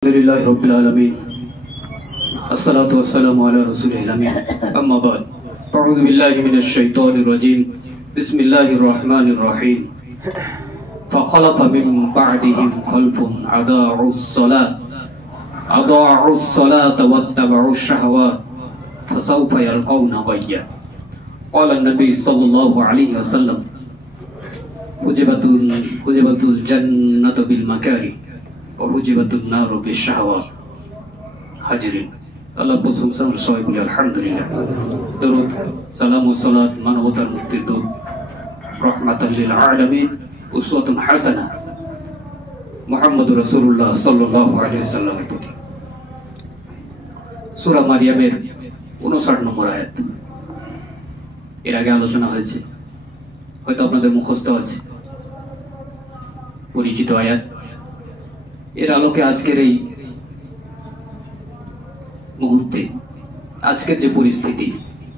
Alhamdulillahi Rabbil Alameen. Assalatu wassalamu ala Rasulihil Amin. Amma ba'd. A'udhu billahi minash shaitanir rajim. Bismillahir rahmanir rahim. فخلف من بعدهم خلف أضاعوا الصلاة واتبعوا الشهوات فسوف يلقون غيا. قال النبي صلى الله عليه وسلم حجبت الجنة بالمكاره وحجبت النار بالشهوات. হাজিরিন, আল্লাহ প্রশংসা সবাই বলি আলহামদুলিল্লাহ। দরুদ সালাম ও সালাত মানবতার মুক্তির দূত রাহমাতাল লিল আলামিন উসওয়াতুন হাসানাহ মুহাম্মদুর রাসূলুল্লাহ সাল্লাল্লাহু আলাইহি ওয়াসাল্লামের প্রতি। সূরা মারিয়ামের 59 নম্বর আয়াত এর আগে আলোচনা হয়েছে, হয়তো আপনাদের মুখস্থ আছে, পরিচিত আয়াত। এর আলোকে আজকের এই মুহূর্তে, আজকের যে পরিস্থিতি,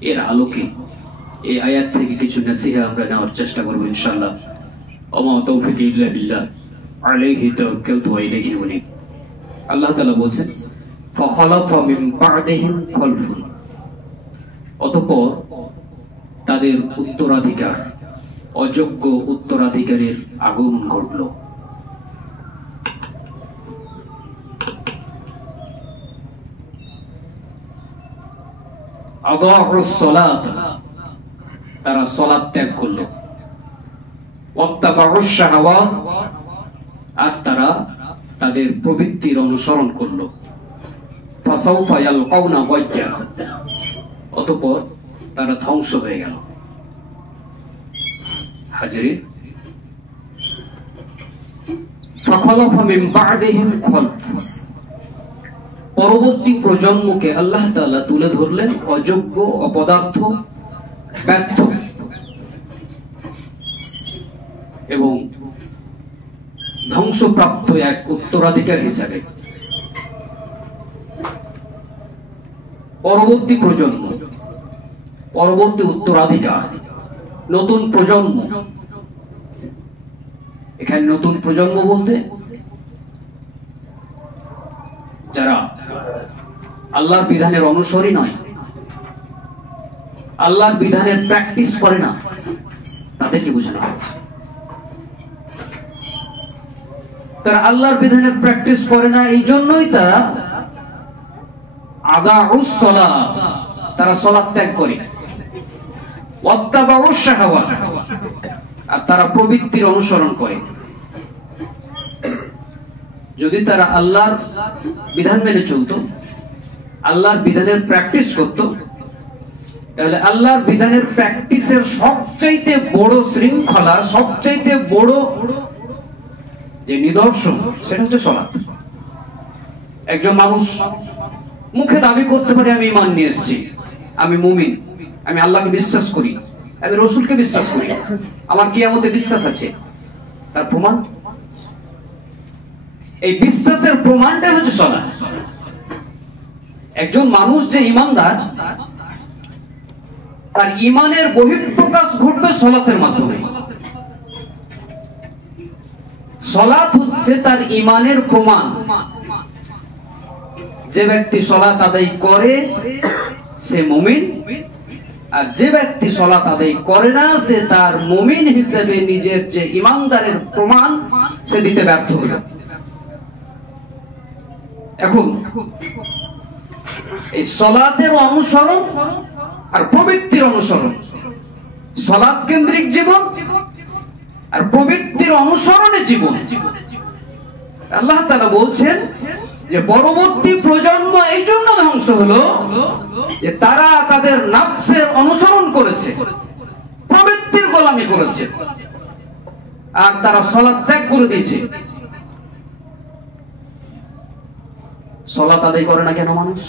এর আলোকে এই আয়াত থেকে কিছু নসিহা আমরা নেওয়ার চেষ্টা করবো ইনশাআল্লাহ। ওমা তাওফীকি ইল্লা বিল্লাহ আলাইহি তাওয়াক্কালতু ওয়া ইলাইহি উনীব। আল্লাহ তাআলা বলেন ফাখালাফা মিন বা'দিহিম খালফুন, অতঃপর তাদের উত্তরাধিকার, অযোগ্য উত্তরাধিকারের আগমন ঘটলো। আদাউস সালাত, তারা সালাত ত্যাগ করলো। ওয়াত্তাবাউশ শাহাওয়াত, আর তারা তাদের প্রবৃত্তির অনুসরণ করলো। ফাসাউফা ইয়ালকাউনা গায়্যা, অতঃপর তারা ধ্বংস হয়ে গেল। হাজিরিন, ফাখালাফা মিন বা'দিহিম খালফ, পরবর্তী প্রজন্মকে আল্লাহ তাআলা তুলে ধরলেন অযোগ্য, অপদার্থ, ব্যর্থ এবং ধ্বংসপ্রাপ্ত এক উত্তরাধিকার হিসাবে। পরবর্তী প্রজন্ম, পরবর্তী উত্তরাধিকার, নতুন প্রজন্ম। এখানে নতুন প্রজন্ম বলতে যারা আল্লাহর বিধানের অনুসারী নয়, আল্লাহর বিধানের প্র্যাকটিস করে না, তাদেরকে বোঝানো হয়েছে। তারা আল্লাহর বিধানের প্র্যাকটিস করে না, এই জন্যই তারা আদাউস সালাত, তারা সালাত ত্যাগ করে। ওয়াত্তাবাউশ শাহাওয়াত, আর তারা প্রবৃত্তির অনুসরণ করে। যদি তারা আল্লাহর বিধান মেনে চলতো, আল্লাহর বিধানের প্র্যাকটিস করত, তাহলে আল্লাহর বিধানের প্র্যাকটিসের সবচাইতে বড় শৃঙ্খলা, সবচাইতে বড় যে নিদর্শন, সেটা হচ্ছে সালাত। একজন মানুষ মুখে দাবি করতে পারে আমি ঈমান নিয়ে এসেছি, আমি মুমিন, আমি আল্লাহকে বিশ্বাস করি, আমি রাসূলকে বিশ্বাস করি, আমার কিয়ামতে বিশ্বাস আছে। তার প্রমাণ, এই বিশ্বাসের প্রমাণটাই হচ্ছে সালাত। একজন মানুষ যে ঈমানদার, তার ঈমানের বহিঃপ্রকাশ ঘটবে সালাতের মাধ্যমে। সালাত হচ্ছে তার ঈমানের প্রমাণ। যে ব্যক্তি সালাত আদায় করে সে মুমিন, আর যে ব্যক্তি সালাত আদায় করে না সে তার মুমিন হিসেবে নিজের যে ঈমানদারের প্রমাণ সে দিতে ব্যর্থ হলো। এখন এই সালাতের অনুসরণ আর প্রবৃত্তির অনুসরণ, সালাত কেন্দ্রিক জীবন আর প্রবৃত্তির অনুসরণে জীবন। আল্লাহ তাআলা বলছেন যে পরবর্তী প্রজন্ম এই জন্য ধ্বংস হলো যে তারা তাদের নফসের অনুসরণ করেছে, প্রবৃত্তির গোলামি করেছে, আর তারা সালাত ত্যাগ করে দিয়েছে। সালাত আদায় করে না কেন মানুষ?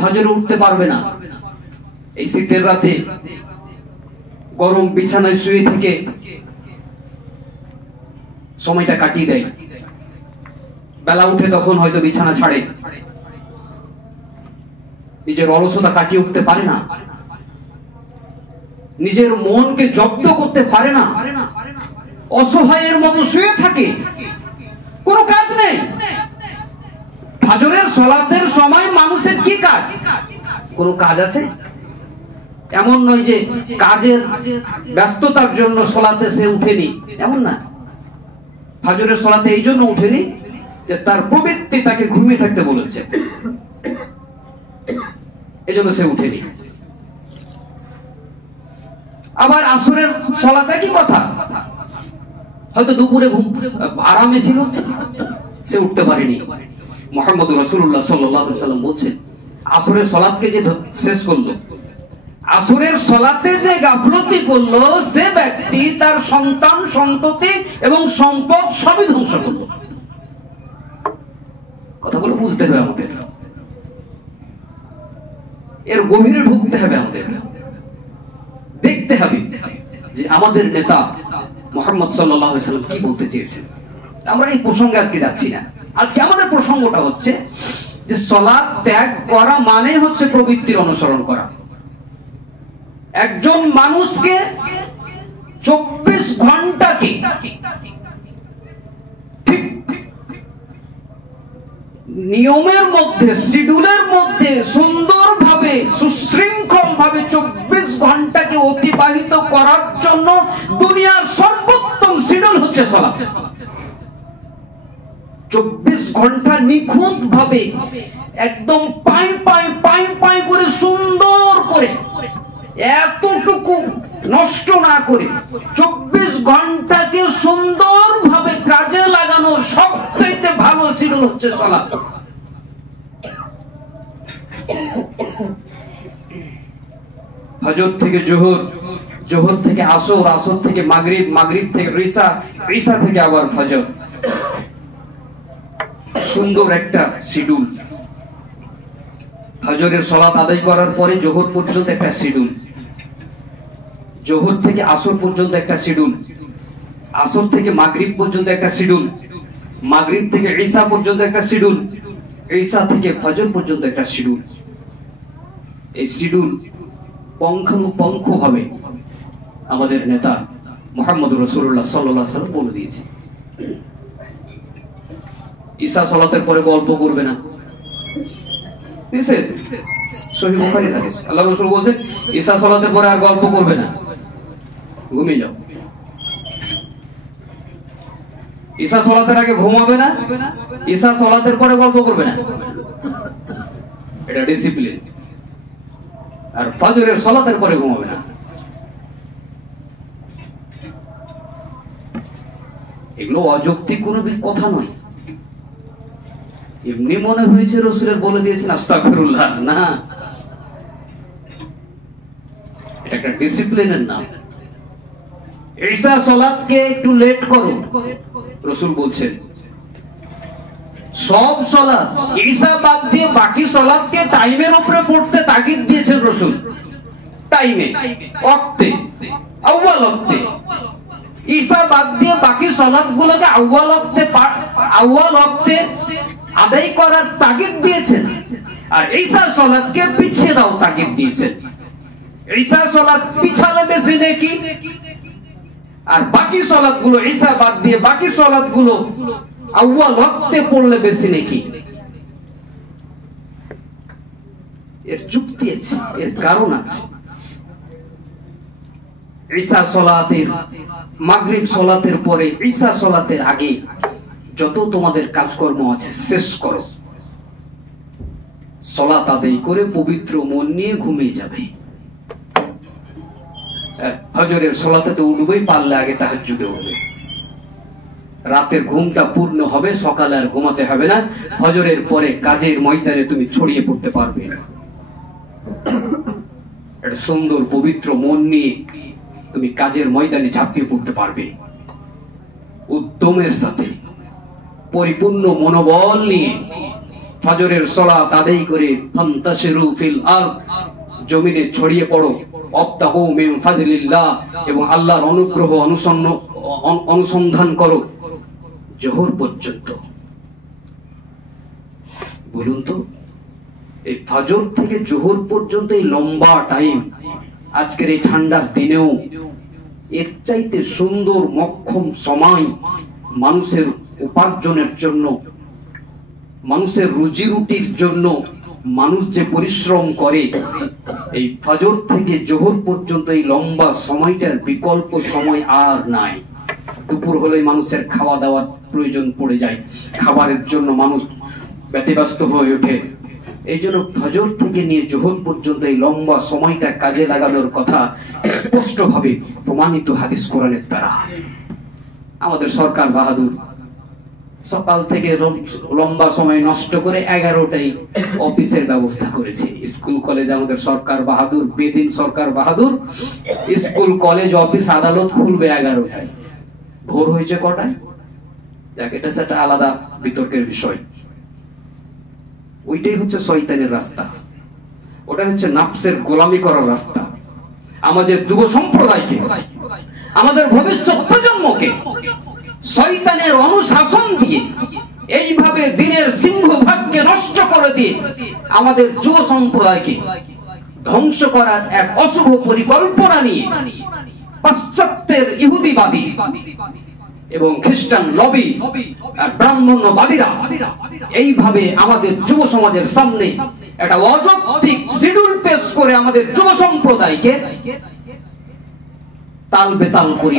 ফজরে উঠতে পারবে না, এই শীতের রাতে গরম বিছানায় শুয়ে থেকে সময়টা কাটিয়ে দেয়। বেলা উঠে তখন হয়তো বিছানা ছাড়ে, নিজের অলসতা কাটিয়ে উঠতে পারে না, নিজের মনকে জব্দ করতে পারে না, অসহায়ের মতো শুয়ে থাকে, কোনো কাজ নেই। সালাতের সময় মানুষের কি কাজ? কোনো কাজ আছে? এমন নয় যে কাজের ব্যস্ততার জন্য সালাতে সে উঠেনি, এমন না। ফজরের সালাতে এই জন্য উঠেনি যে তার প্রবৃত্তি তাকে ঘুমিয়ে থাকতে বলেছে, এই জন্য সে উঠেনি। আবার আসরের সালাতে কি কথা, হয়তো দুপুরে ঘুম আরামে ছিল, সে উঠতে পারেনি। মুহাম্মদ রাসূলুল্লাহ সাল্লাল্লাহু আলাইহি ওয়াসাল্লাম বলছেন, আসরের সালাতকে যে শেষ করলো, আসরের সালাতে যে গাফলতি করলো, সে ব্যক্তি তার সন্তান সন্ততি এবং সম্পদ সবই ধ্বংস করলো। কথাগুলো বুঝতে হবে আমাদের, এর গভীরে ঢুকতে হবে আমাদের, দেখতে হবে যে আমাদের নেতা মুহাম্মদ সাল্লাল্লাহু আলাইহি ওয়াসাল্লাম কি বলতে চেয়েছেন। আমরা এই প্রসঙ্গে আজকে যাচ্ছি না। আজকে আমাদের প্রসঙ্গটা হচ্ছে যে সালাত ত্যাগ করা মানে হচ্ছে প্রবৃত্তির অনুসরণ করা। একজন মানুষকে 24 ঘন্টাকে ঠিক নিয়মের মধ্যে, শিডিউলের মধ্যে সুন্দরভাবে সুশৃঙ্খল ভাবে 24 ঘন্টাকে অতিবাহিত করার জন্য দুনিয়ার সর্বোত্তম শিডিউল হচ্ছে সালাত। 24 ঘন্টা নিখুঁত ভাবে একদম পাই করে সুন্দর করে, এতটুকু নষ্ট না করে 24 ঘন্টাকে সুন্দর ভাবে কাজে লাগানো সবচেয়ে ভালো শিডিউল হচ্ছে সালাত। ফজর থেকে জোহর, জোহর থেকে আসর, আসর থেকে মাগরিব, মাগরিব থেকে ঈশা, ঈশা থেকে আবার ফজর। সুন্দর একটা শিডিউল। ফজরের সালাত আদায় করার পরে জোহর পর্যন্ত একটা শিডিউল, জোহর থেকে আসর পর্যন্ত একটা শিডিউল, আসর থেকে মাগরিব পর্যন্ত একটা শিডিউল, মাগরিব থেকে ঈশা পর্যন্ত একটা শিডিউল, ঈশা থেকে ফজর পর্যন্ত একটা শিডিউল। এই শিডিউল পঙ্খানুপঙ্খ ভাবে আমাদের নেতা মুহাম্মদ রাসূলুল্লাহ সাল্লাল্লাহু আলাইহি ওয়াসাল্লাম বলে দিয়েছে। ঈশা সালাতের পরে গল্প করবে না, সহিহ বুখারীর হাদিস। আল্লাহ রাসূল বলেছেন, ঈশা সালাতের পরে আর গল্প করবে না, ঘুমিয়ে যাও। ঈশা সালাতের আগে ঘুমাবে না, ঈশা সালাতের পরে গল্প করবে না, এটা ডিসিপ্লিন। আর ফজরের সালাতের পরে ঘুমাবে না। এগুলো অযৌক্তিক কোনো কথা নয়। এমনি মনে হয়েছে রাসূলের বলে দিয়েছেন আস্তাগফিরুল্লাহ, না, এটা একটা ডিসিপ্লিনের নাম। ঈশা সালাতকে একটু লেট করো, রাসূল বলছেন। সব সালাত ঈশা বাদ দিয়ে বাকি সালাতকে টাইমের উপরে পড়তে তাকিদ দিয়েছেন রাসূল। টাইমে, ওয়াক্তে, আউয়াল ওয়াক্তে। ঈশা বাদ দিয়ে বাকি সালাতগুলোকে আউয়াল ওয়াক্তে আদায় করার তাকিদ দিয়েছেন, আর ঈশা সালাতকে পিছিয়ে দাও তাকিদ দিয়েছেন। ঈশা সালাত পিছালে বেশি নেকি, আর বাকি সালাতগুলো ঈশা বাদ দিয়ে বাকি সালাতগুলো আউয়াল ওয়াক্তে পড়লে বেশি নেকি। এর যুক্তি আছে, এর কারণ আছে। ঈশা সালাতের, মাগরিব সালাতের পরে ঈশা সালাতের আগে যত তোমাদের কাজকর্ম আছে শেষ করো, সালাত আদায় করে পবিত্র মন নিয়ে ঘুমিয়ে যাবে। ফজরের সালাতে তো উঠবেই, পারলে আগে তাহাজ্জুদে উঠবে। রাতের ঘুমটা পূর্ণ হবে, সকালে আর ঘুমাতে হবে না। ফজরের পরে কাজের ময়দানে তুমি ছড়িয়ে পড়তে পারবে। একটা সুন্দর পবিত্র মন নিয়ে তুমি কাজের ময়দানে ঝাঁপিয়ে পড়তে পারবে, উদ্যমের সাথে, পরিপূর্ণ মনোবল নিয়ে। ফজরের সালাত আদায় করে ফান্তাশিরু ফিল আরদ, জমিনে ছড়িয়ে পড়ো, ওয়াবতাগু মিন ফাদলিল্লাহ, এবং আল্লাহর অনুগ্রহ অনুসন্ধান করো জোহর পর্যন্ত। বলুন তো, এই ফজর থেকে জোহর পর্যন্ত এই লম্বা টাইম, আজকের এই ঠান্ডার দিনেও এর চাইতে সুন্দর মক্ষম সময় মানুষের উপার্জনের জন্য মানুষের রুজি রুটির জন্য মানুষ যে পরিশ্রম করে, এই ফজর থেকে জোহর পর্যন্ত এই লম্বা সময়টার বিকল্প সময় আর নাই। দুপুর হলেই মানুষের খাওয়া দাওয়ার প্রয়োজন পড়ে যায়, খাবারের জন্য মানুষ ব্যতিব্যস্ত হয়ে ওঠে। এই জন্য ফজর থেকে নিয়ে জোহর পর্যন্ত এই লম্বা সময়টা কাজে লাগানোর কথা স্পষ্টভাবে প্রমাণিত হাদিস কোরআনের দ্বারা। আমাদের সরকার বাহাদুর সকাল থেকে লম্বা সময় নষ্ট করে 11টায় অফিসের ব্যবস্থা করেছে। স্কুল কলেজ আমাদের সরকার বাহাদুর, বেদিন সরকার বাহাদুর, স্কুল কলেজ অফিস আদালত খুলবে 11টায়। ভোর হয়েছে কটায়? যাক, এটা সেটা আলাদা বিতর্কের বিষয়। ওইটাই হচ্ছে শয়তানের রাস্তা, ওটা হচ্ছে নাফসের গোলামি করার রাস্তা। আমাদের যুব সম্প্রদায়কে, আমাদের ভবিষ্যৎ প্রজন্মকে শয়তানের অনুশাসন দিয়ে, এইভাবে দিনের সিংহভাগকে নষ্ট করে দিয়ে আমাদের যুব সম্প্রদায়কে ধ্বংস করার এক অশুভ পরিকল্পনা নিয়ে পাশ্চাত্যের ইহুদিবাদী এবং খ্রিস্টান লবি আর ব্রাহ্মণ্যবাদীরা এইভাবে আমাদের যুব সমাজের সামনে একটা অযৌক্তিক শিডিউল পেশ করে আমাদের যুব সম্প্রদায়কে তাল বেতাল করে,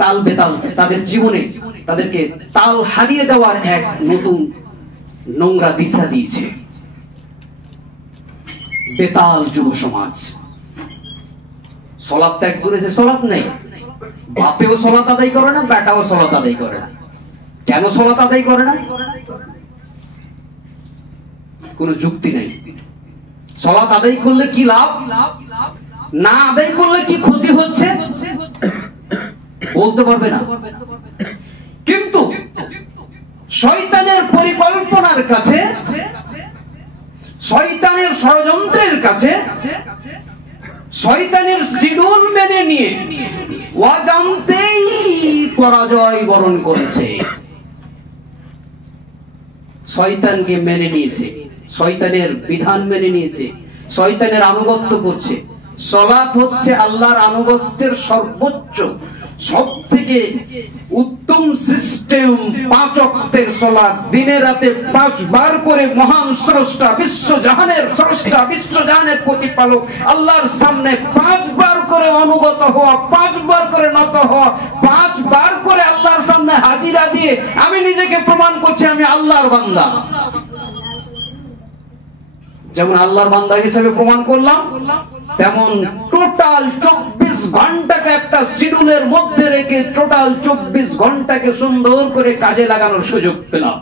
তাল বেতাল তাদের জীবনে তাদেরকে তাল হারিয়ে দেওয়ার এক নতুন নোংরা দিশা দিয়েছে। বেতাল যুব সমাজ সলাৎ ত্যাগ করেছে, সলাৎ নেই, বাপেও সলাৎ আদায় করে না, বেটাও সলাৎ আদায় করে না। কেন সলাৎ আদায় করে না? কোন যুক্তি নেই। সলাৎ আদায় করলে কি লাভ, না আদায় করলে কি ক্ষতি হচ্ছে বলতে পারবে না। কিন্তু শয়তানের পরিকল্পনার কাছে, শয়তানের ষড়যন্ত্রের কাছে, শয়তানের শিডিউল মেনে নিয়ে অজান্তেই পরাজয় বরণ করেছে। শয়তানকে মেনে নিয়েছে, শয়তানের বিধান মেনে নিয়েছে, শয়তানের আনুগত্য করছে। সালাত হচ্ছে আল্লাহর আনুগত্যের সর্বোচ্চ, সব থেকে উত্তম সিস্টেম। 5 ওয়াক্তের সালাত দিনে রাতে 5 বার করে মহান স্রষ্টা, বিশ্বজাহানের স্রষ্টা, বিশ্বজাহানের প্রতিপালক আল্লাহর সামনে 5 বার করে অনুগত হওয়া, 5 বার করে নত হওয়া, 5 বার করে আল্লাহর সামনে হাজিরা দিয়ে আমি নিজেকে প্রমাণ করছি আমি আল্লাহর বান্দা। যেমন আল্লাহর বান্দা হিসেবে প্রমাণ করলাম, তেমন টোটাল 24 ঘন্টাকে একটা শিডিউলের মধ্যে রেখে টোটাল 24 ঘন্টাকে সুন্দর করে কাজে লাগানোর সুযোগ পেলাম।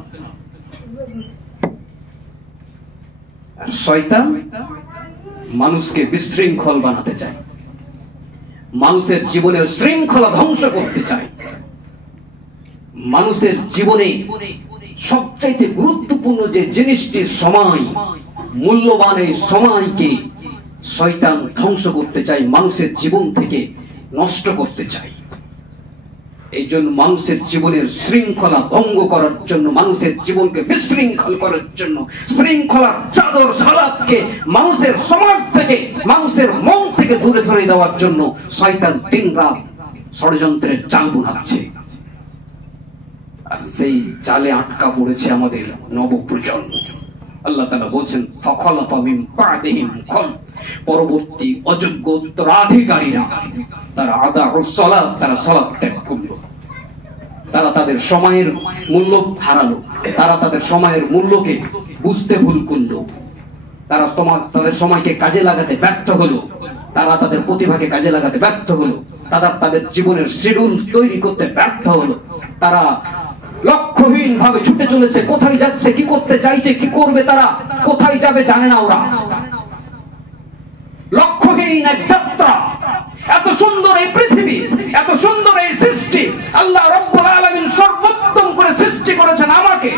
শয়তান মানুষকে বিশৃঙ্খল বানাতে চায়, মানুষের জীবনের শৃঙ্খলা ধ্বংস করতে চায়। মানুষের জীবনে সবচাইতে গুরুত্বপূর্ণ যে জিনিসটি সময়, মূল্যবান এই সময়কে শয়তান ধ্বংস করতে চায়, মানুষের জীবন থেকে নষ্ট করতে চায়। এই জন্য মানুষের জীবনের শৃঙ্খলা ভঙ্গ করার জন্য, মানুষের জীবনকে বিশৃঙ্খল করার জন্য, শৃঙ্খলা চাদর সালাতকে মানুষের সমাজ থেকে, মানুষের মন থেকে দূরে সরে দেওয়ার জন্য শয়তান দিনরাত ষড়যন্ত্রের জাল বুনাচ্ছে। আর সেই জালে আটকা পড়েছে আমাদের নবপ্রজন্ম। আল্লাহ তাআলা বলছেন, ফাখলাফা মিন বা'দিহিম খালফ, পরবর্তী অযোগ্য উত্তরাধিকারীরা তারা আদাউস সালাত, তারা সালাত ত্যাগ করলো, তারা তাদের সময়ের মূল্য হারালো, তারা তাদের সময়ের মূল্যকে বুঝতে ভুল করলো, তারা তাদের সময়কে কাজে লাগাতে ব্যর্থ হলো, তারা তাদের প্রতিভাকে কাজে লাগাতে ব্যর্থ হলো, তারা তাদের জীবনের শিডিউল তৈরি করতে ব্যর্থ হলো। তারা লক্ষ্যহীন ভাবে ছুটে চলেছে, কোথায় যাচ্ছে, কি করতে চাইছে, কি করবে, তারা কোথায় যাবে জানে না। ওরা লক্ষ্যহীন এক যাত্রা। এত সুন্দর এই পৃথিবী, এত সুন্দর এই সৃষ্টি, আল্লাহ রাব্বুল আলামিন সর্বোত্তম করে সৃষ্টি করেছেন আমাকে,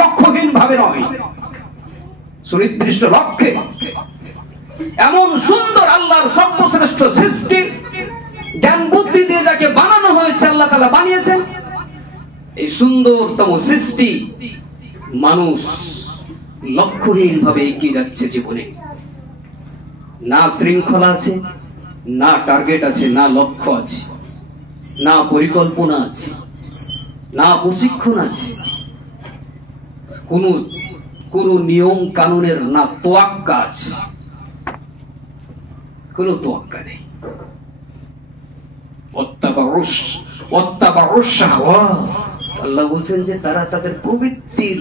লক্ষ্যহীন ভাবে নয়, সুনির্দিষ্ট লক্ষ্যে। এমন সুন্দর আল্লাহর সর্বশ্রেষ্ঠ সৃষ্টি, জ্ঞান বুদ্ধি দিয়ে যাকে বানানো হয়েছে আল্লাহ তাআলা বানিয়েছেন। এই সুন্দরতম সৃষ্টি মানুষ লক্ষ্যহীন ভাবে এগিয়ে যাচ্ছে জীবনে। না শৃঙ্খলা আছে, না টার্গেট আছে, না লক্ষ্য আছে, না পরিকল্পনা আছে, না প্রশিক্ষণ আছে, কোন কোন নিয়ম কানুনের না তোয়াক্কা আছে, কোন তোয়াক্কা নেই। আল্লাহ বলছেন যে তারা তাদের প্রবৃত্তির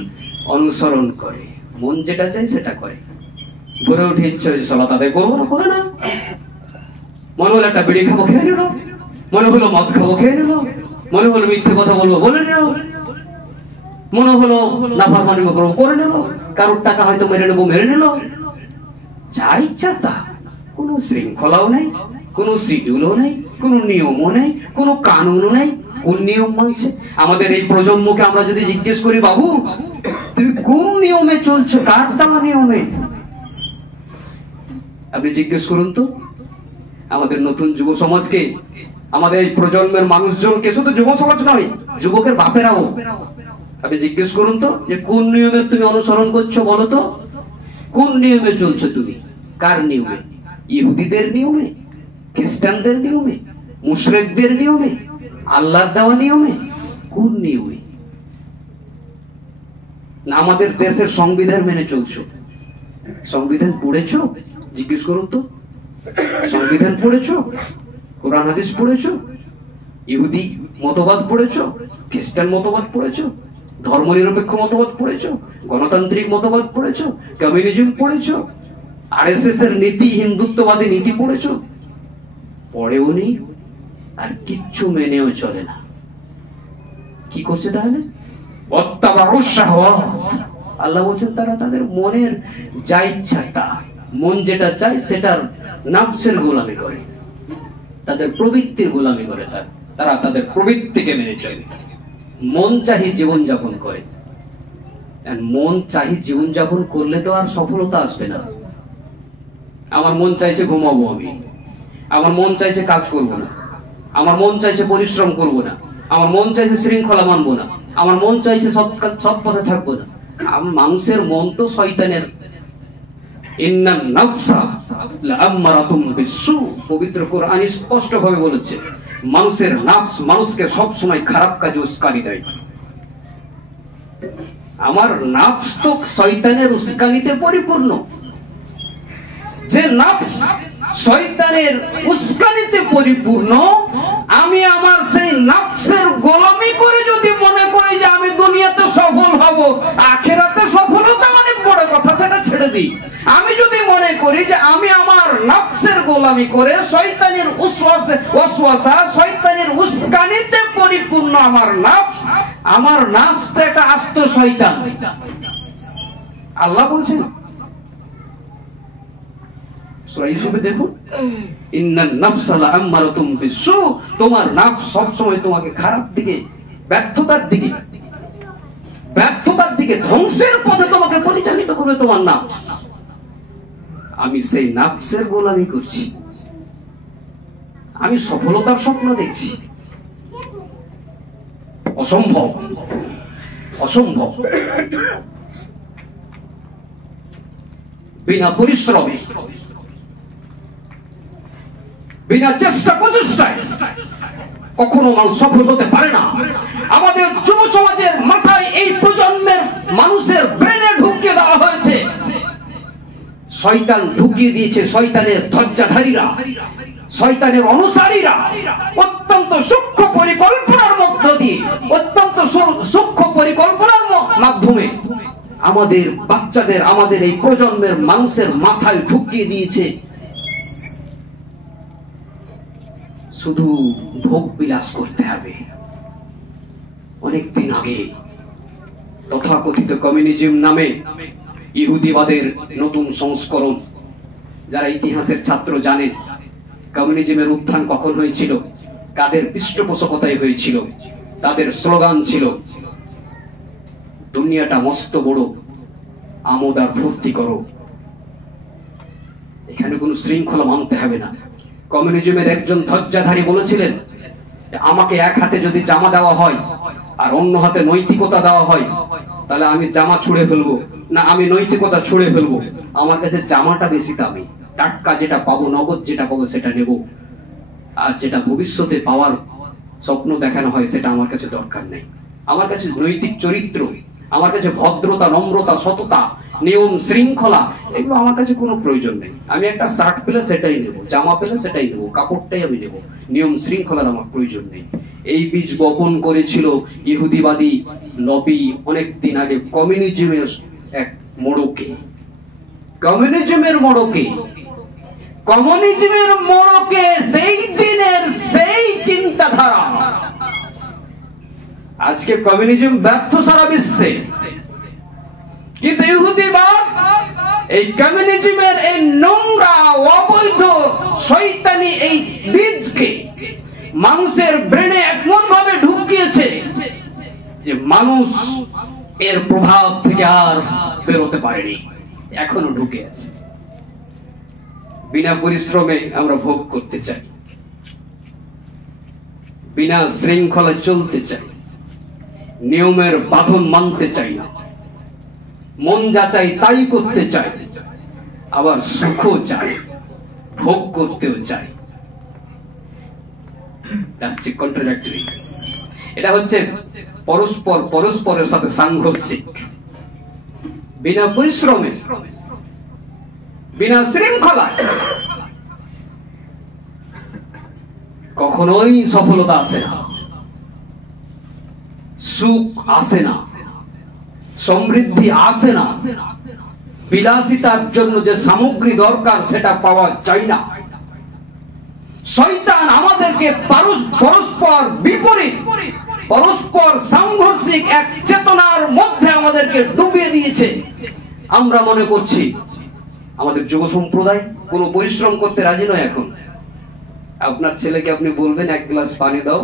অনুসরণ করে, মন যেটা চায় সেটা করে। ভোরে উঠে ইচ্ছে হয়েছে সালাত আদায় করবো না, করে না। মনে হলো একটা বিড়ি খাবো, খেয়ে নিল। মনে হলো মদ খাবো, খেয়ে নিল। মনে হলো মিথ্যে কথা বলবো, বলে নিল। মনে হলো নাফরমানি করবো, করে নিল। কারোর টাকা হয়তো মেরে নেবো, মেরে নিল। যা ইচ্ছা তা, কোনো শৃঙ্খলাও নেই, কোনো শিডিউলও নেই, কোনো নিয়মও নেই, কোনো কানুনও নেই। কোন নিয়ম মানছে? আমাদের এই প্রজন্মকে আমরা যদি জিজ্ঞেস করি, বাবু তুমি কোন নিয়মে চলছো, কার দেওয়া নিয়মে, আপনি জিজ্ঞেস করুন তো আমাদের নতুন যুব সমাজকে, আমাদের এই প্রজন্মের মানুষজনকে, শুধু যুব সমাজ নয়, যুবকের বাপেরাও, আপনি জিজ্ঞেস করুন তো যে কোন নিয়মে তুমি অনুসরণ করছো, বলো তো কোন নিয়মে চলছো তুমি, কার নিয়মে? ইহুদিদের নিয়মে, খ্রিস্টানদের নিয়মে, মুশরিকদের নিয়মে, আল্লাহর দেওয়া নিয়মে? কোন নিয়মে? না আমাদের দেশের সংবিধান মেনে চলছো? সংবিধান পড়েছো? জিজ্ঞেস করুন তো, সংবিধান পড়েছো? কোরআন হাদিস পড়েছো? ইহুদি মতবাদ পড়েছো? খ্রিস্টান মতবাদ পড়েছো? ধর্মনিরপেক্ষ মতবাদ পড়েছো? গণতান্ত্রিক মতবাদ পড়েছো? কমিউনিজম পড়েছো? আরএসএস এর নীতি, হিন্দুত্ববাদী নীতি পড়েছো? পড়েও নি, আর কিচ্ছু মেনেও চলে না। কি করছে তাহলে? আল্লাহ বলছেন তারা তাদের মনের যা ইচ্ছা তা, মন যেটা চায় সেটার নাফসের গোলামি করে, তাদের প্রবৃত্তির গোলামি করে। তারা তাদের প্রবৃত্তিকে মেনে চলে, মন চাহি জীবন যাপন করে। মন চাহি জীবন যাপন করলে তো আর সফলতা আসবে না। আমার মন চাইছে ঘুমাবো আমি, আমার মন চাইছে কাজ করব না, আমার মন চাইছে পরিশ্রম করব না, আমার মন চাইছে শৃঙ্খলা মানবো না, আমার মন চাইছে সৎ পথে থাকবো না। মানুষের মন তো শয়তানের। ইন্নান নাফসা লাআম্মারাতুম বিসসু, পবিত্র কোরআন স্পষ্ট ভাবে বলেছে মানুষের নাফস মানুষকে সব সময় খারাপ কাজে উস্কানি দেয়। আমার নাফস তো শয়তানের উস্কানিতে পরিপূর্ণ। যে নাফস শয়তানের উস্কানিতে পরিপূর্ণ, আমি আমার সেই নাফসের গোলামি করে যদি মনে করি যে আমি দুনিয়াতে সফল হব, আখিরাতে সফলতা অনেক বড় কথা, সেটা ছেড়ে দিই। আমি যদি মনে করি যে আমি আমার নাফসের গোলামি করে শয়তানের ওয়াসওয়াসা, শয়তানের উস্কানিতে পরিপূর্ণ আমার নাফস তো একটা আস্ত শয়তান। আল্লাহ বলছেন সূরা ইউসুফে দেখুন, ইন্নান নাফসা লাআম্মারাতুম বিসসু, তোমার নাফস সব সময় তোমাকে খারাপ দিকে, ব্যর্থতার দিকে, ধ্বংসের পথে তোমাকে পরিচালিত করবে তোমার নাফস। আমি সেই নাফসের গোলামি করছি, আমি সফলতার স্বপ্ন দেখছি। অসম্ভব, অসম্ভব। বিনা পরিশ্রমে, বিনা চেষ্টা প্রচেষ্টায় কখনো মানুষ সফল হতে পারে না। আমাদের যুব সমাজের মাথায় এই প্রজন্মের মানুষের ব্রেনে ঢুকিয়ে দেওয়া হয়েছে, শয়তান ঢুকিয়ে দিয়েছে, শয়তানের ধৈর্যধারীরা, শয়তানের অনুসারীরা অত্যন্ত সূক্ষ্ম পরিকল্পনার মধ্য দিয়ে, অত্যন্ত সূক্ষ্ম পরিকল্পনার মাধ্যমে আমাদের বাচ্চাদের, আমাদের এই প্রজন্মের মানুষের মাথায় ঢুকিয়ে দিয়েছে শুধু ভোগ বিলাস করতে হবে। অনেকদিন আগে তথাকথিত কমিউনিজম নামে ইহুদিবাদের নতুন সংস্করণ, যারা ইতিহাসের ছাত্র জানেন কমিউনিজমের উত্থান কখন হয়েছিল, কাদের পৃষ্ঠপোষকতায় হয়েছিল। তাদের স্লোগান ছিল দুনিয়াটা মস্ত বড়, আমোদ আর ফুর্তি করো। এখানে কোনো শৃঙ্খলা মানতে হবে না। কমিউনিজমের একজন ধৈর্যধারী বলেছিলেন, আমাকে এক হাতে যদি জামা দেওয়া হয় আর অন্য হাতে নৈতিকতা দেওয়া হয়, তাহলে আমি জামা ছুঁড়ে ফেলবো না, আমি নৈতিকতা ছুঁড়ে ফেলবো। আমার কাছে জামাটা বেশি দামি, টাটকা যেটা পাবো, নগদ যেটা পাবো সেটা নেব, আর যেটা ভবিষ্যতে পাওয়ার স্বপ্ন দেখানো হয় সেটা আমার কাছে দরকার নেই। আমার কাছে নৈতিক চরিত্র, আমার কাছে ভদ্রতা, নম্রতা, সততা, নিয়ম শৃঙ্খলা এগুলো আমার কাছে কোনো প্রয়োজন নেই। আমি একটা শার্ট পেলে সেটাই নেব, জামা পেলে সেটাই নেব, কাপড়টাই আমি নেব, নিয়ম শৃঙ্খলার আমার প্রয়োজন নেই। এই বীজ বপন করেছিল ইহুদিবাদী লবি অনেক দিন আগে কমিউনিজমের এক মোড়কে। কমিউনিজমের মোড়কে সেই দিনের সেই চিন্তাধারা। আজকে কমিউনিজম ব্যর্থ সারা বিশ্বে, কিন্তু ইহুদিবাদ এই কমিউনিজমের এই নোংরা অবৈধ শয়তানি এই বীজকে মানুষের ব্রেনে এমন ভাবে ঢুকিয়েছে যে মানুষ এর প্রভাব থেকে আর বেরোতে পারেনি, এখনো ঢুকে আছে। বিনা পরিশ্রমে আমরা ভোগ করতে চাই, বিনা শৃঙ্খলা চলতে চাই, নিয়মের বাঁধন মানতে চাই না, মন যা চাই তাই করতে চাই, আবার সুখও চাই, ভোগ করতেও চাই। কন্ট্রাডিক্টরি। এটা হচ্ছে পরস্পরের সাথে সাংঘর্ষিক। বিনা পরিশ্রমে, বিনা শৃঙ্খলা কখনোই সফলতা আসে না, সুখ আসে না, সমৃদ্ধি আসে না, বিলাসিতার জন্য যে সামগ্রী দরকার সেটা পাওয়া যায় না। শয়তান আমাদেরকে পরস্পর বিপরীত, পরস্পর সাংঘর্ষিক এক চেতনার মধ্যে আমাদেরকে ডুবিয়ে দিয়েছে। আমরা মনে করছি আমাদের যুব সম্প্রদায় কোনো পরিশ্রম করতে রাজি নয়। এখন আপনার ছেলেকে আপনি বলবেন এক গ্লাস পানি দাও,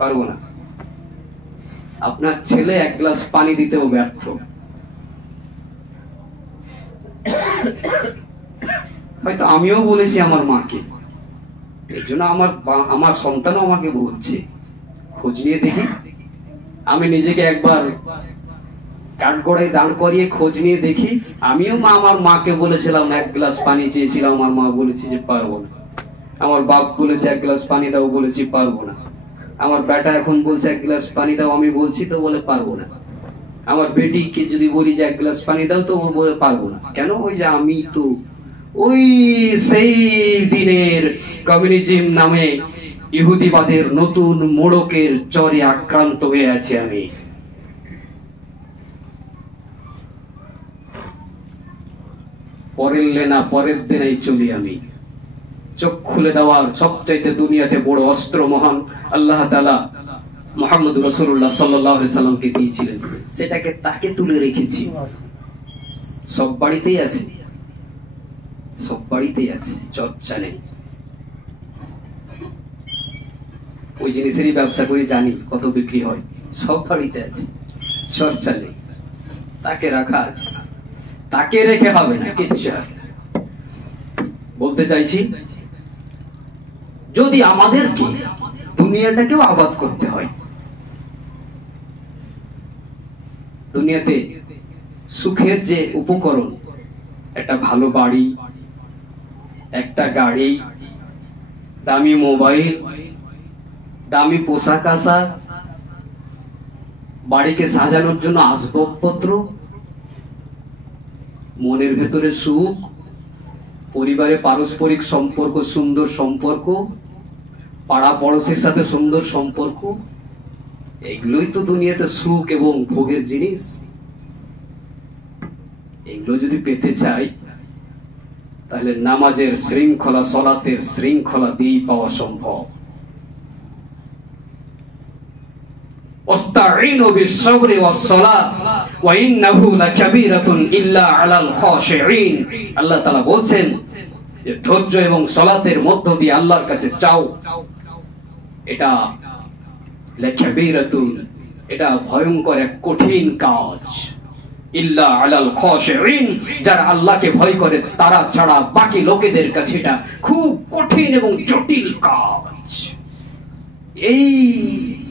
পারবো না। আপনার ছেলে এক গ্লাস পানি দিতেও ব্যর্থ। হয়তো আমিও বলেছি আমার মাকে, এর জন্য আমার সন্তানও আমাকে বলছে। খোঁজ নিয়ে দেখি, আমি নিজেকে একবার কাঠগড়ায় দাঁড় করিয়ে খোঁজ নিয়ে দেখি। আমিও আমার মাকে বলেছিলাম এক গ্লাস পানি চেয়েছিলাম, আমার মা বলেছি যে পারবো না। আমার বাপ বলেছে এক গ্লাস পানি দাও, বলেছি পারবো না। আমার বেটা এখন বলছে এক গ্লাস পানি দাও, আমি বলছি তো বলে পারবো না। আমার বেটিকে যদি বলি যে এক গ্লাস পানি দাও তো ও বলে পারবো না। কেন? ওই যে আমি তো ওই সেই দিনের কমিউনিজম নামে ইহুদিবাদের নতুন মোড়কের চরে আক্রান্ত হয়ে আছে আমি। পরের লেনা পরের দিনেই চলি আমি। চোখ খুলে দেওয়ার সবচাইতে দুনিয়াতে বড় অস্ত্র মহান আল্লাহ তাআলা মুহাম্মদ রাসূলুল্লাহ সাল্লাল্লাহু আলাইহি সাল্লামকে দিয়েছিলেন, সেটাকে তাকে তুলে রেখেছি। সব বাড়িতেই আছে, সব বাড়িতেই আছে, চর্চা নেই। ওই জিনিসেরই ব্যবসা করে জানি কত বিক্রি হয়, সব বাড়িতে আছে, চর্চা নেই। তাকে রাখা আছে, তাকে রেখে হবে না কিচ্ছু। বলতে চাইছি যদি আমাদেরকে দুনিয়াটাকেও আবাদ করতে হয়, দুনিয়াতে সুখের যে উপকরণ, একটা ভালো বাড়ি, একটা গাড়ি, দামি মোবাইল, দামি পোশাক আশাক, বাড়িকে সাজানোর জন্য আসবাবপত্র, মনের ভেতরে সুখ, পরিবারে পারস্পরিক সম্পর্ক, সুন্দর সম্পর্ক, পাড়া পড়োশির সাথে সুন্দর সম্পর্ক, এগুলোই তো দুনিয়াতে সুখ এবং ভোগের জিনিস। এগুলো যদি পেতে চাই তাহলে নামাজের শৃঙ্খলা, সালাতের শৃঙ্খলা দিয়েই পাওয়া সম্ভব। ওয়াস্তাঈনু বিস-সাবরি ওয়াস-সালাত ওয়া ইন্নাহু লাকাবীরাতুন ইল্লা আলাল খাশিঈন। আল্লাহ তাআলা বলছেন যে ধৈর্য এবং সালাতের মধ্য দিয়ে আল্লাহর কাছে চাও, এটা লাকাবীরাতুন, এটা ভয়ঙ্কর এক কঠিন কাজ। ইল্লা আলাল খাশিঈন, যারা আল্লাহকে ভয় করে তারা ছাড়া বাকি লোকেদের কাছে এটা খুব কঠিন এবং জটিল কাজ। এই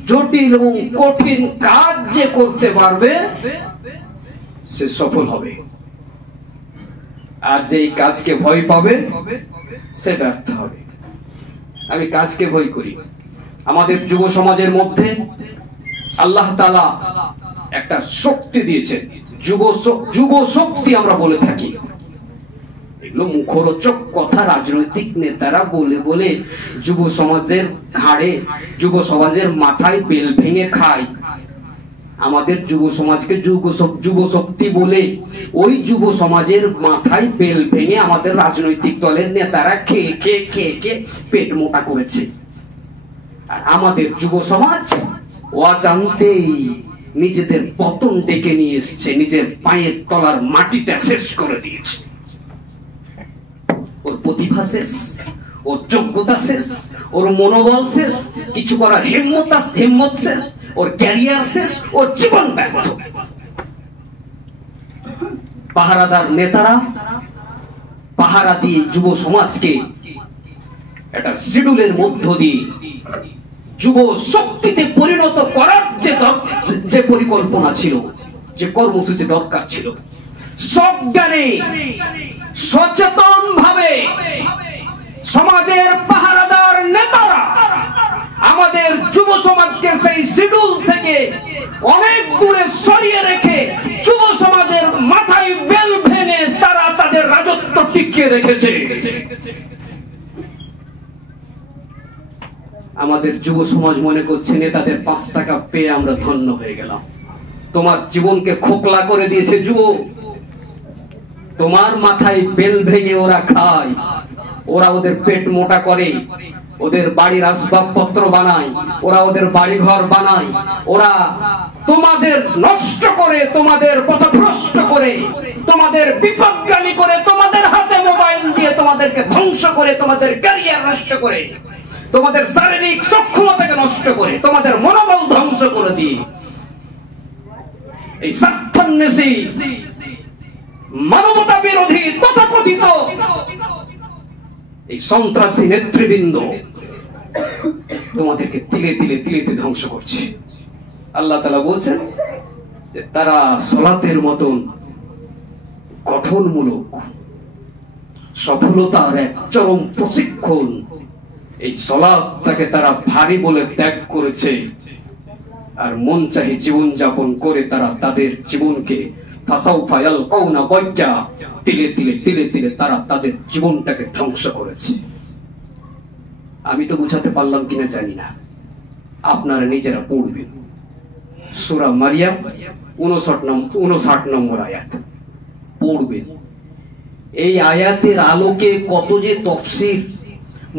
জটিল এবং কঠিন কাজ যে করতে পারবে সে সফল হবে, আর যে এই কাজকে ভয় পাবে সে ব্যর্থ হবে। আমি কাজকে ভয় করি। আমাদের যুব সমাজের মধ্যে আল্লাহ তাআলা একটা শক্তি দিয়েছেন, যুব শক্তি আমরা বলে থাকি। এগুলো মুখরোচক কথা রাজনৈতিক নেতারা বলে বলে যুব সমাজের ঘাড়ে, যুব সমাজের মাথায় বেল ভেঙে খায়। আমাদের যুব সমাজকে যুব শক্তি বলে ওই যুব সমাজের মাথায় বেল ভেঙে আমাদের রাজনৈতিক দলের নেতারা খেয়ে খেয়ে খেয়ে খেয়ে পেট মোটা করেছে। আর আমাদের যুব সমাজ অজান্তেই নিজেদের পতন ডেকে নিয়ে এসছে, নিজের পায়ের তলার মাটিটা শেষ করে দিয়েছে। ওর প্রতিভা শেষ, ওর যোগ্যতা শেষ, ওর মনোবল শেষ, কিছু করার হিম্মত শেষ, ওর ক্যারিয়ার শেষ, ওর জীবন ব্যর্থ। পাহারাদার নেতারা পাহারা দিয়ে যুব সমাজকে একটা শিডিউলের মধ্য দিয়ে যুব শক্তিতে পরিণত করার যে পরিকল্পনা ছিল, যে কর্মসূচি দরকার ছিল, সজ্ঞানে সচেতন ভাবে সমাজের পাহারাদার নেতারা আমাদের যুব সমাজকে সেই শিডিউল থেকে অনেক দূরে সরিয়ে রেখে যুব সমাজের মাথায় বেল ভেঙে তারা তাদের রাজত্ব টিকিয়ে রেখেছে। আমাদের যুব সমাজ মনে করছে নেতাদের 5 টাকা পেয়ে আমরা ধন্য হয়ে গেলাম। তোমার জীবনকে খোকলা করে দিয়েছে যুব, তোমার মাথায় বেল ভেঙে ওরা খায়, ওরা ওদের পেট মোটা করে, ওদের বাড়ির আসবাবপত্র বানায়, ওরা ওদের বাড়ি ঘর বানায়, ওরা তোমাদের নষ্ট করে, তোমাদের পথভ্রষ্ট করে, তোমাদের বিপদগামী করে, তোমাদের হাতে মোবাইল দিয়ে তোমাদেরকে ধ্বংস করে, তোমাদের ক্যারিয়ার নষ্ট করে, তোমাদের শারীরিক সক্ষমতাকে নষ্ট করে, তোমাদের মনোবল ধ্বংস করে দিয়ে এই স্বার্থান্বেষী মানবতা বিরোধী তথাকথিত এই সন্ত্রাসী নেতৃবৃন্দ তোমাদেরকে তিলে তিলে তিলে তিলে ধ্বংস করছে। আল্লাহ তাআলা বলছেন যে তারা সালাতের মতন গঠনমূলক সফলতার এক চরম প্রশিক্ষণ, এই সালাতটাকে তারা ভারী বলে ত্যাগ করেছে, আর মন চাহি জীবন যাপন করে তারা তাদের জীবনকে তিলে তিলে তিলে তিলে তারা তাদের জীবনটাকে ধ্বংস করেছে। আমি তো বুঝাতে পারলাম কিনা জানি না, আপনারা নিজেরা পড়বেন। সূরা মারিয়াম 59 নম্বর আয়াত পড়বেন। এই আয়াতের আলোকে কত যে তাফসীর,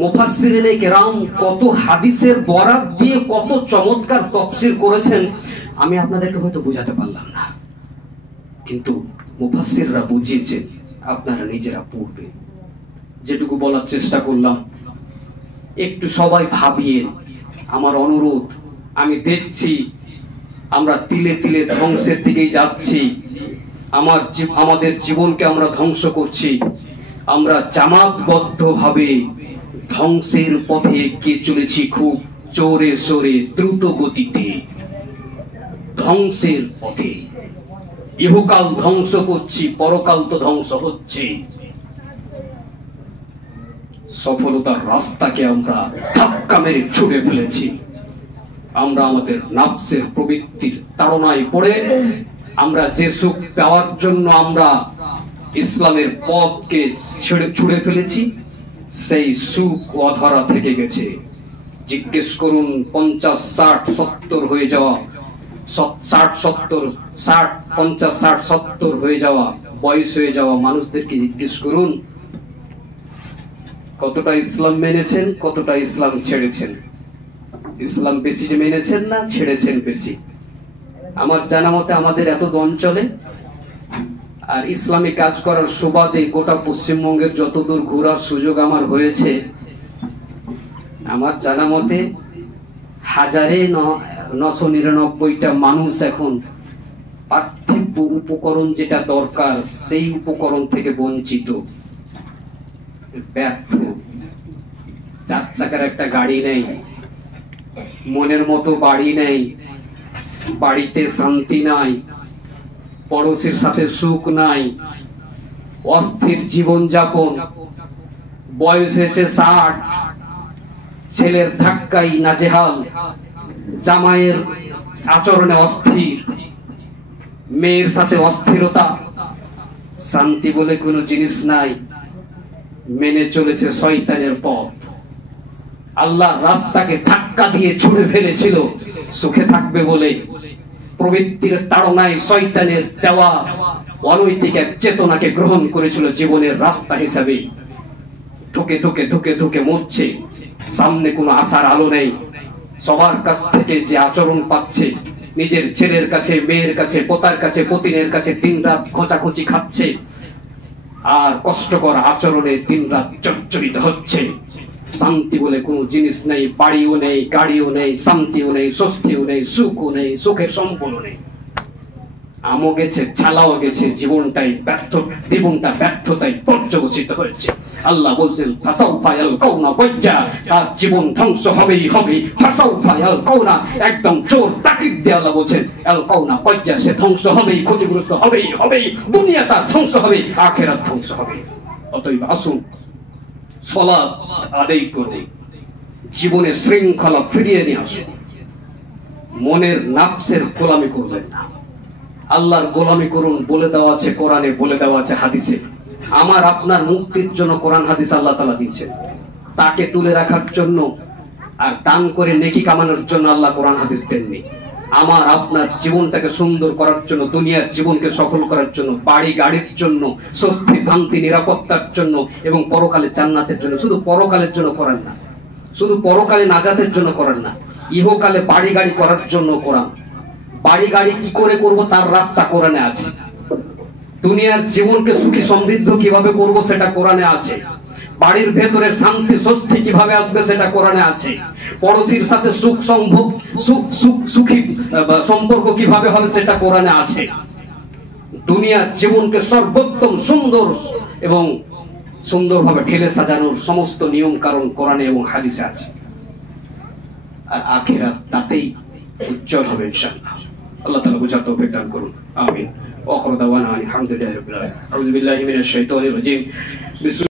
মুফাসসিরিনে কেরাম কত হাদিসের বরাত দিয়ে কত চমৎকার তাফসীর করেছেন, আমি আপনাদেরকে হয়তো বোঝাতে পারলাম না, কিন্তু মুফাসসিররা বুঝিয়েছেন, আপনারা নিজেরা পড়বেন। যেটুকু বলার চেষ্টা করলাম একটু সবাই ভাবিয়ে, আমার অনুরোধ, আমি দেখছি আমরা তিলে তিলে ধ্বংসের দিকেই যাচ্ছি, আমাদের জীবনকে আমরা ধ্বংস করছি, আমরা জামাতবদ্ধভাবে ধ্বংসের পথে এগিয়ে চলেছি, খুব জোরে সোরে দ্রুত গতিতে ধ্বংসের পথে। ইহকাল ধ্বংস করছি, পরকাল তো ধ্বংস হচ্ছে। সফলতার রাস্তাকে আমরা ধাক্কা মেরে ছুড়ে ফেলেছি। আমরা আমাদের নাফসের প্রবৃত্তির তাড়নায় পড়ে আমরা যে সুখ পাওয়ার জন্য আমরা ইসলামের পথকে ছুড়ে ফেলেছি, সেই সুখ অধরা থেকে গেছে। জিজ্ঞেস করুন 50, 60, 70 হয়ে যাওয়া, 50, 60, 70 হয়ে যাওয়া, বয়স হয়ে যাওয়া মানুষদেরকে জিজ্ঞেস করুন কতটা ইসলাম মেনেছেন, কতটা ইসলাম ছেড়েছেন। ইসলাম বেশি মেনেছেন না ছেড়েছেন বেশি? আমার জানা মতে আমাদের এত অঞ্চলে আর ইসলামী কাজ করার সুবাদে গোটা পশ্চিমবঙ্গের যতদূর ঘোরার সুযোগ আমার হয়েছে, আমার জানা মতে 1999টা মানুষ এখন পার্থিব উপকরণ যেটা দরকার সেই উপকরণ থেকে বঞ্চিত, ব্যর্থ। 4 চাকার একটা গাড়ি নেই, মনের মতো বাড়ি নেই, বাড়িতে শান্তি নাই, পড়োশির সাথে সুখ নাই, অস্থির জীবন যাপন, বয়স হয়েছে 60, ছেলের ধাক্কাই নাজেহাল, জামাইয়ের আচরণে অস্থির, মেয়ের সাথে অস্থিরতা, শান্তি বলে কোনো জিনিস নাই, মেনে চলেছে শয়তানের পথ। আল্লাহ রাস্তাকে ধাক্কা দিয়ে ছুড়ে ফেলেছিল সুখে থাকবে বলে, প্রবৃত্তির তাড়নায় শয়তানের দেওয়া অনৈতিক এক চেতনাকে গ্রহণ করেছিল জীবনের রাস্তা হিসাবে। ধুকে ধুকে ধুকে ধুকে মরছে, সামনে কোনো আশার আলো নেই। সবার কাছ থেকে যে আচরণ পাচ্ছে, নিজের ছেলের কাছে, মেয়ের কাছে, পোতার কাছে, পতিনের কাছে দিনরাত খোঁচাখুচি খাচ্ছে, আর কষ্টকর আচরণে দিনরাত জর্জরিত হচ্ছে। শান্তি বলে কোনো জিনিস নেই, বাড়িও নেই, গাড়িও নেই, শান্তিও নেই, স্বস্তিও নেই, সুখও নেই, সুখের সম্পূর্ণ নেই। আমও গেছে, ছালাও গেছে, জীবনটা ব্যর্থতায় পর্যবসিত হয়েছে। আল্লাহ বলছেন ফাসাউফা ইয়ালকাউনা গায়্যা, আর জীবন ধ্বংস হবেই হবে। ফাসাউফা ইয়ালকাউনা, একদম জোর তাকিদ দিয়ে আল্লাহ বলছেন ইয়ালকাউনা গায়্যা, সে ধ্বংস হবেই, ক্ষতিগ্রস্ত হবেই হবেই। দুনিয়া তার ধ্বংস হবে, আখিরাত ধ্বংস হবে। অতএব আসুন সালাত আদায় করে জীবনে শৃঙ্খলা ফিরিয়ে নিয়ে আসুন। মনের নাফসের গোলামি করবেন না, আল্লাহর গোলামি করুন। বলে দেওয়া আছে কোরআনে, বলে দেওয়া আছে হাদিসে। আমার আপনার মুক্তির জন্য কোরআন হাদিস আল্লাহ তাআলা দিয়েছেন, তাকে তুলে রাখার জন্য আর দান করে নেকি কামানোর জন্য আল্লাহ কোরআন হাদিস দেননি। আমার আপনার জীবনটাকে সুন্দর করার জন্য, দুনিয়ার জীবনকে সফল করার জন্য, বাড়ি গাড়ির জন্য, স্বস্তি শান্তি নিরাপত্তার জন্য এবং পরকালে জান্নাতের জন্য। শুধু পরকালের জন্য করেন না, শুধু পরকালে নাজাতের জন্য করেন না, ইহকালে বাড়ি গাড়ি করার জন্য কোরআন। বাড়ি গাড়ি কি করে করব তার রাস্তা কোরআনে আছে। দুনিয়ার জীবনকে সুখী সমৃদ্ধ কিভাবে করব সেটা কোরআনে আছে। বাড়ির ভেতরে শান্তি স্বস্তি কিভাবে আসবে সেটা কোরআনে আছে। পড়োশীর সাথে সুখী সম্পর্ক কিভাবে হবে সেটা কোরআনে আছে। দুনিয়ার জীবনকে সর্বোত্তম সুন্দর এবং সুন্দরভাবে ঢেলে সাজানোর সমস্ত নিয়ম কারণ কোরআনে এবং হাদিসে আছে। আর আখিরাত তাতেই উজ্জ্বল হবে ইনশাআল্লাহ। আল্লাহ তাআলা বুঝার তৌফিক দান করুন, আমিন। ওয়া আখিরু দাওয়ানা আলহামদুলিল্লাহি রাব্বিল আলামিন। আউযু বিল্লাহি মিনাশ শাইতানির রাজীম।